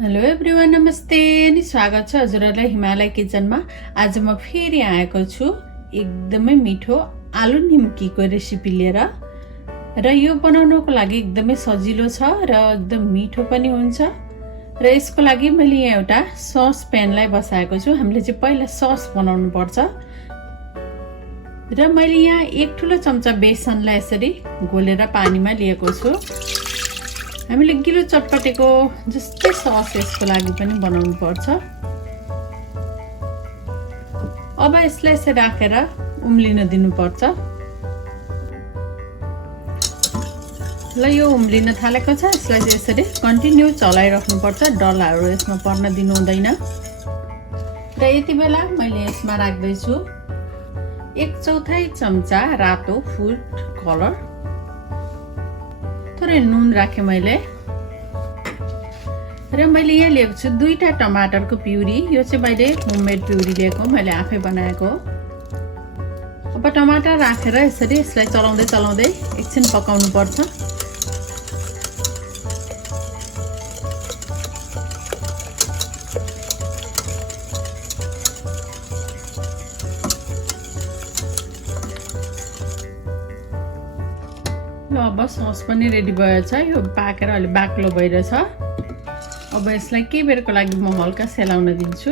Hello everyone, नमस्ते अनि स्वागत छ हजुरहरूलाई हिमालय किचनमा। आज म फेरि आएको छु एकदमै मिठो आलु निम्कीको रेसिपी लिएर। र यो बनाउनको लागि एकदमै सजिलो छ र एकदम मिठो पनि हुन्छ। र यसको लागि मैले यहाँ एउटा सस प्यानलाई बसाएको छु। हामीले चाहिँ पहिला सस बनाउनु पर्छ। र मैले यहाँ 1 ठुलो चम्चा बेसनलाई यसरी घोलेर पानीमा लिएको छु। हामीले गिलो चटपटेको जस्तै सस यसको लागि पनि बनाउनु पर्छ। अब यसलाई यसरी राखेर उम्लिन दिनुपर्छ। ल यो उम्लिन थालेको छ। यसलाई चाहिँ यसरी कन्टिन्यू चलाइराख्नुपर्छ। डल्लाहरू यसमा पर्न दिनु हुँदैन। र यति बेला मैले यसमा राख्दैछु 1/4 चम्चा रातो फुड कलर, थोरै नुन राखेँ मैले। र मैले यहाँ लिएको छु 2टा टमाटरको प्युरी। यो चाहिँ मैले होममेड प्युरी लिएको, मैले आफै बनाएको। अब टमाटर राखेर यसरी यसलाई चलाउँदै चलाउँदै एकछिन पकाउनु पर्छ। ल अब सस पनि रेडी भएछ। यो पाकेर अलि बाक्लो भइरहेछ। अब यसलाई केही बेरको लागि म हल्का सेलाउन दिन्छु।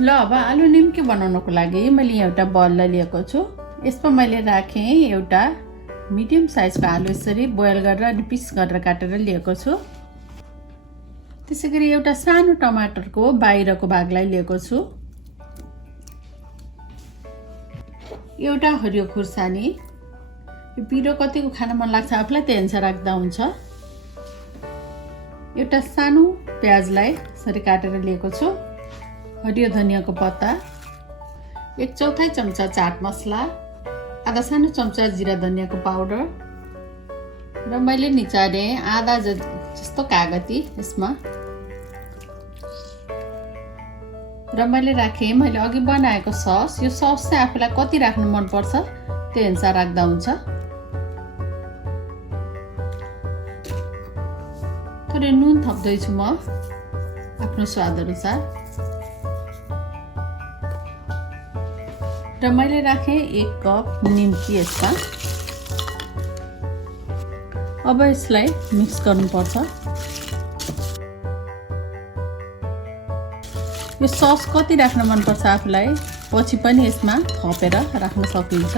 ल अब आलु निम्की बनाउनको लागि मैले यहाँ एउटा बललाई लिएको छु। यसमा मैले राखेँ एउटा मिडियम साइजको आलु, यसरी बोइल गरेर अनि पिस गरेर काटेर लिएको छु। त्यसैगरी एउटा सानो टमाटरको बाहिरको भागलाई लिएको छु। एउटा हरियो खुर्सानी, यो पिरो कतिको खान मन लाग्छ आफूलाई त्यही अनुसार राख्दा हुन्छ। एउटा सानो प्याजलाई यसरी काटेर लिएको छु। हरियो धनियाँको पत्ता, 1/4 चम्चा चाट मसला, आधा सानो चम्चा जिरा धनियाँको पाउडर, र मैले निचारे आधा जस्तो कागती यसमा। र मैले राखेँ मैले अघि बनाएको सस। यो सस चाहिँ आफूलाई कति राख्नु मनपर्छ त्यही अनुसार राख्दा हुन्छ। थोरै नुन थप्दैछु म आफ्नो स्वाद अनुसार। र मैले राखेँ 1 कप निम्की यसमा। अब यसलाई मिक्स गर्नुपर्छ। यो सस कति राख्न मनपर्छ आफूलाई पछि पनि यसमा थपेर राख्न सकिन्छ।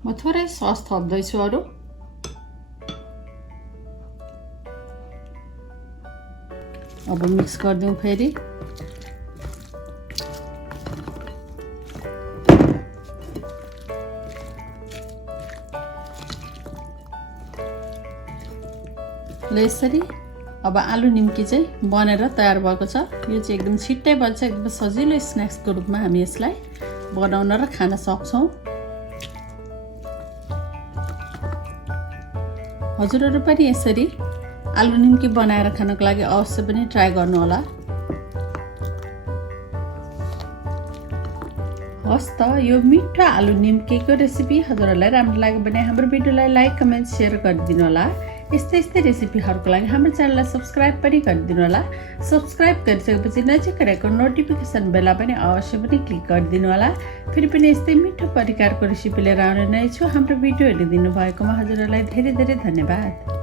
म थोरै सस थप्दैछु अरू। अब मिक्स गरिदिउँ फेरि। ल यसरी अब आलु निम्की चाहिँ बनेर तयार भएको छ। यो चाहिँ एकदम छिट्टै बन्छ। एकदम सजिलो स्न्याक्सको रूपमा हामी यसलाई बनाउन र खान सक्छौँ। हजुरहरू पनि यसरी आलु निम्की बनाएर खानको लागि अवश्य पनि ट्राई गर्नुहोला। हस् त, यो मिठो आलु निम्कीको रेसिपी हजुरहरूलाई राम्रो लाग्यो भने हाम्रो भिडियोलाई लाइक, कमेन्ट, सेयर गरिदिनु होला। यस्तै रेसिपीहरूको लागि हाम्रो च्यानललाई सब्सक्राइब पनि गरिदिनु होला। सब्सक्राइब गरिसकेपछि नजिक रहेको नोटिफिकेसन बेलमा पनि अवश्य पनि क्लिक गरिदिनु होला। फेरि पनि यस्तै मिठो परिकारको रेसिपी लिएर आउने नै छु। हाम्रो भिडियो हेरिदिनु भएकोमा हजुरहरूलाई धेरै धेरै धन्यवाद।